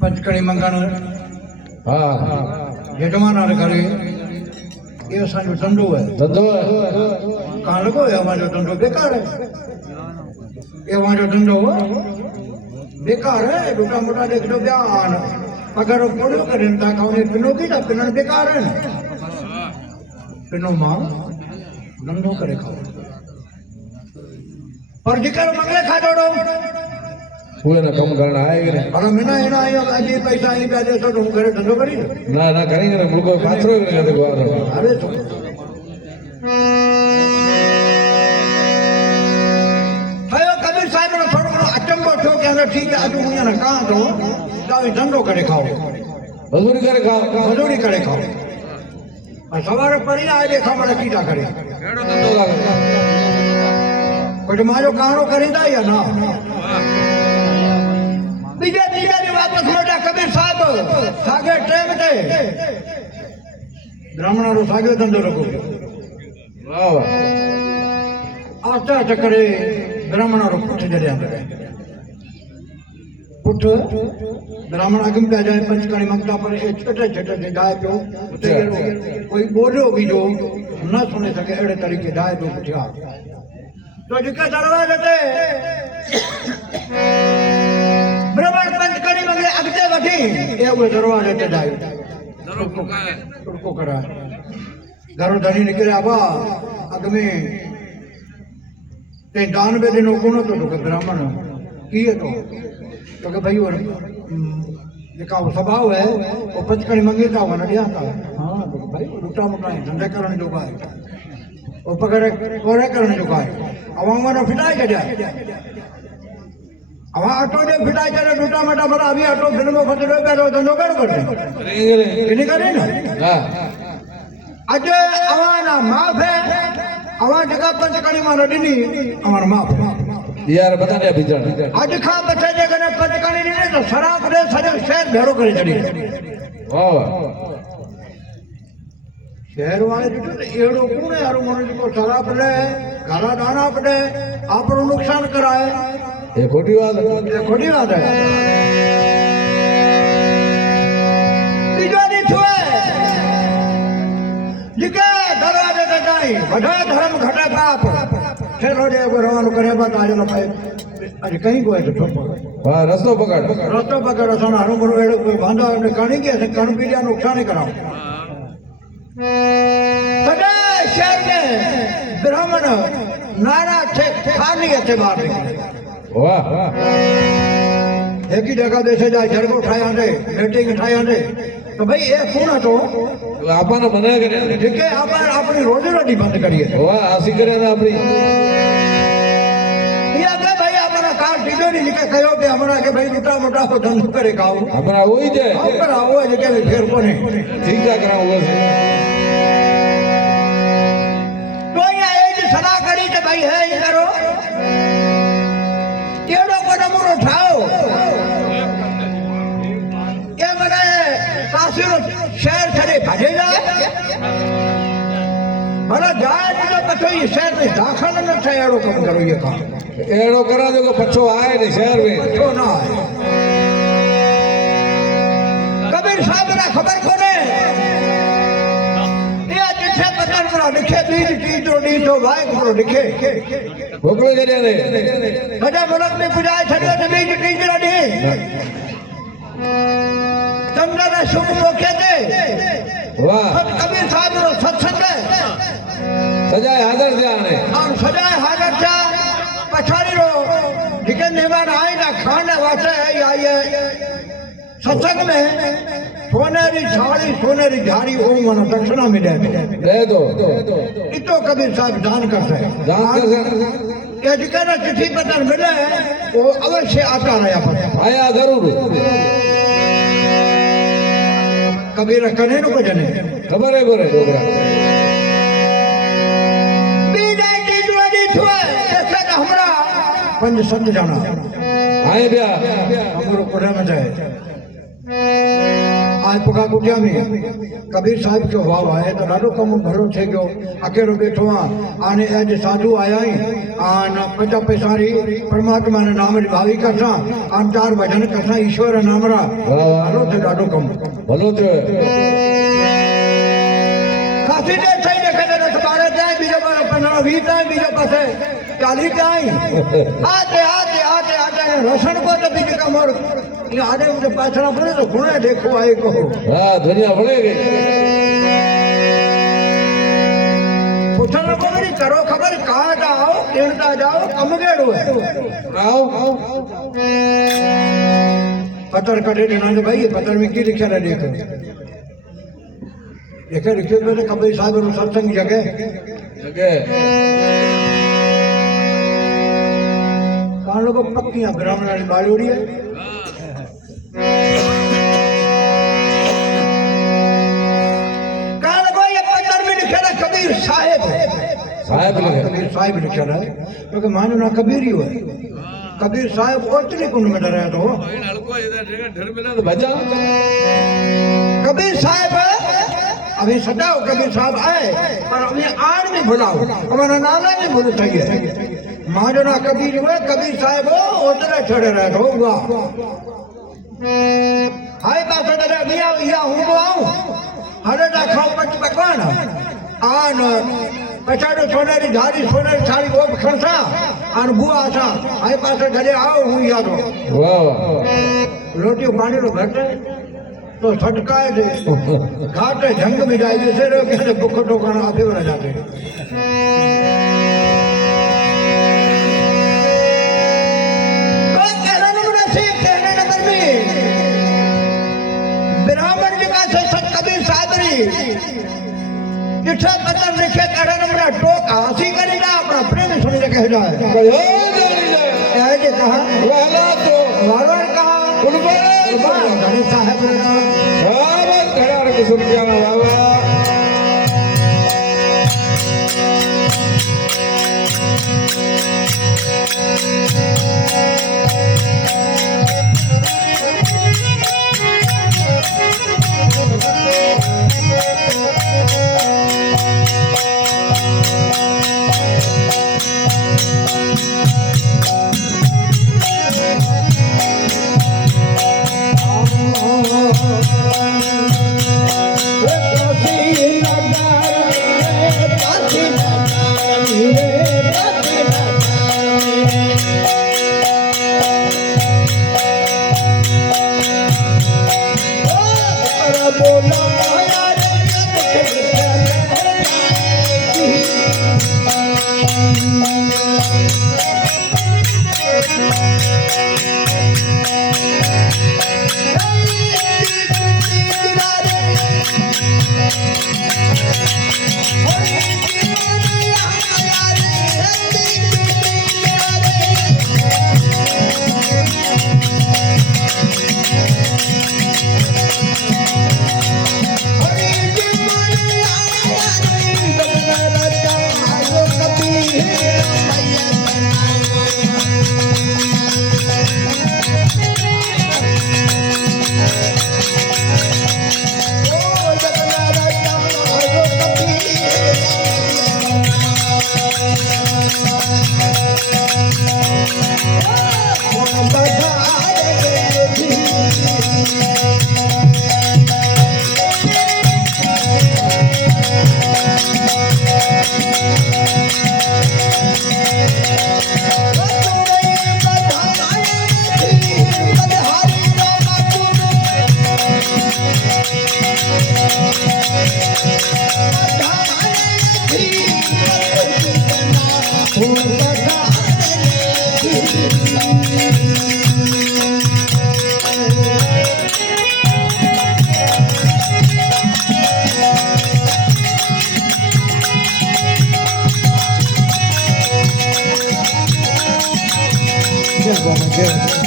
पंचकड़ी मंगण यजमाना करे ये असांजो धंधो है कहाँ लॻो है हमारो धंधो बेकार है ये हमारो धंधो बेकार है टूटा मोटा देख लो बयान अगर वो पोड़ो करें था उन्हें पिनो की था पिनन बेकार है पिनो मां धंधो करे खाओ पर जिकर मंगले खा जोड़ो पूरे ना कम करना आएगा रे अरे मैंने इना आयो अजी पैसा ही पैसे तो तुम करे धंधो करी ना करेंगे ना मुल्को पात्रो ही नहीं देखो अरे तो हायो कबीर साहब ने थोड़ो अचंबो छो के अगर ठीक है अजू मुया ना कहां तो तावी धंधो करे खाओ मजदूरी करे खाओ और सवार पड़ी आए देखा बड़ा कीटा करे केड़ो धंधो लागे कोई मारो कहानो करेंदा या ना बीजा तीजा ने वापस लौटा कबीर साहब सागे ट्रेन ते ब्राह्मणों रो सागे धंधो रखो वाह आस्ते आस्ते करे ब्राह्मणों रो पुठ जड़िया पुठ ब्राह्मण अगम पे जाए पंचकड़ी मंगता पर छोटे छोटे से गाय पियो कोई बोलो भी जो न सुने सके अड़े तरीके गाय पियो पुठिया तो जिका दरवाजे ते ब्राह्मण पंचकड़ी मंगले अगते वठी ए वो दरवाजे ते जाए तुड़को करा घरों धनी निकले आबा अग में ते दान बे दिनो कोण तो ब्राह्मण की है तो कि भाई और जिका वो स्वभाव है वो पंचकड़ी मंगेता हुआ नडिया था हाँ तो भाई लुटा मुटा है धंधे करने जो है वो पकड़े कोरे करने जो है अब हमारा फिटाई कर जाए अब ऑटो ने फिटाई करे लुटा मटा भरा अभी ऑटो फिल्मों खतरे पे तो धंधो कर करते किन्हीं करे ना आज आवाना माफ है आवाज जगह पंचकड़ी मार दिनी हमारा माफ यार बता दे बिजन आज खा बचे जगह पंचकड़ी ने तो शराब रे सजो शहर भेड़ो करे चढ़ी वाह शहर वाले जो एड़ो कोण है यारो मन को शराब रे गाला दाना पड़े आपरो नुकसान कराए ये खोटी बात है बीजो दी छुए जिके दरवाजे ते जाई वढा धर्म घटे पाप फिर रोजे को रवानो करे बात आज न पाए आज कहीं को है तो हां रस्तो पकड़ असन हरो मरो एड़ो कोई बांधा ने कणी के कण पीलिया नुकसान कराओ सदा शहर में ब्राह्मण नारा थे खाली थे बाहर निकले वाह एक ही जगह देसे जाए झरगो ठाया दे मीटिंग ठाया दे तो भाई ये कौन तो आपने मना करे जिके आपन अपनी रोजी रोटी बंद करिए वाह आसी करे ना अपनी ये के भाई अपना कार टीडो नहीं लिखे कहो के हमरा के भाई मोटा मोटा को धंधो करे खाओ हमरा वही जे हमरा वो जिके फेर कोने ठीक है करा वो से तो ये एज सदा करी के भाई है ये करो केड़ो को मोरो ठाओ ये मने कासिर शहर छड़े भाजेगा भला जाए तो पछो ये शहर में दाखिल न थे एड़ो कम करो ये काम एड़ो करा जो पछो आए ने शहर में पछो ना आए कबीर साहब ने खबर कोने ये जिथे पत्थर पर लिखे बीज की जो नी तो वाई को लिखे भोकले जरे ने बड़ा मुल्क में पुजाए छड़ियो ते बीज की जो नी चंद्र ने शुभ मौके दे वाह कबीर साहब रो सत्संग सजाए हाजर जाने और सजाए हाजर जा पछाड़ी रो जिके मेहमान आए ना खाने वास्ते आई सत्संग में सोनेरी झाड़ी ओम मन दक्षिणा में दे दो इतो कबीर साहब दान करते हैं ये जिके ना चिट्ठी पत्र मिले वो अवश्य आता रहा पता आया जरूर कबीर कने नु को जने खबर है बोरे डोगरा बीजा की जुड़ी छुए ऐसे का हमरा पंज संत जाना आए बिया हमरो कोरे में जाए आज पगा कुटिया में कबीर साहिब जो वाव आहे तो ॾाढो कमु भलो थी गयो अकेलो वेठो आहियां हाणे अॼु साधू आया आहिनि आन पंज पैसारी परमात्मा ने नाम जी भावी कथा आन चार भजन कथा ईश्वर नाम रा भलो थियो ॾाढो कमु भलो थियो काफ़ी देर થઈ દેખે તો 12 જાય બીજો 15 20 જાય બીજો પાસે 40 જાય आते आते आते आते रोशन को तो बीजे का मोर ये आधे मुझे पाछड़ा पड़े तो घुणे देखो आए कहो हाँ दुनिया भले गई पूछना को मेरी करो खबर कहाँ जाओ केरता जाओ कम गेड़ो है आओ पत्थर कटे देना तो भाई ये पत्थर में की लिखा है देखो देखे लिखे मैंने कबीर साहब ने सत्संग जगह कहाँ लोगों पक्कियां ब्राह्मण वाली बाल उड़ी है कहाँ लोगों ये पत्थर में लिखा है कबीर साहेब कबीर साहिब लिखा है क्योंकि मानो ना कबीर ही है कबीर साहब ओतरी कुंड में डरा तो बचा कबीर साहब अभी सदाओ कबीर साहब आए पर अभी आन भी भुलाओ हमारा नाना भी भूल चाहिए मानो ना कबीर हुए कबीर साहब हो उतरे चढ़े रहे तो हुआ हाय बात डरे मिया या हूं तो आऊं हरे ना खाओ पच पकवान आन पछाड़ो सोनेरी झाड़ी सोनेरी साड़ी वो खरसा आन बुआ था हाय पास डरे आओ हूं या तो वाह रोटी पानी रो घट तो छटकाए थे घाटे जंग में जाए जैसे रो के भूख टोकना आते बना जाते तो कहना नंबर से कहने नंबर में ब्राह्मण जी का से सत कबीर सादरी जिठा पत्थर लिखे कहना नंबर टोक हंसी करी ना अपना प्रेम सुन के कह जाए कहो जानी जाए ऐसे कहा वाला तो वारवार कहा कुर्बान गणेश साहब ने साहब खड़ा रख सुन क्या बाबा Yes, woman, yes.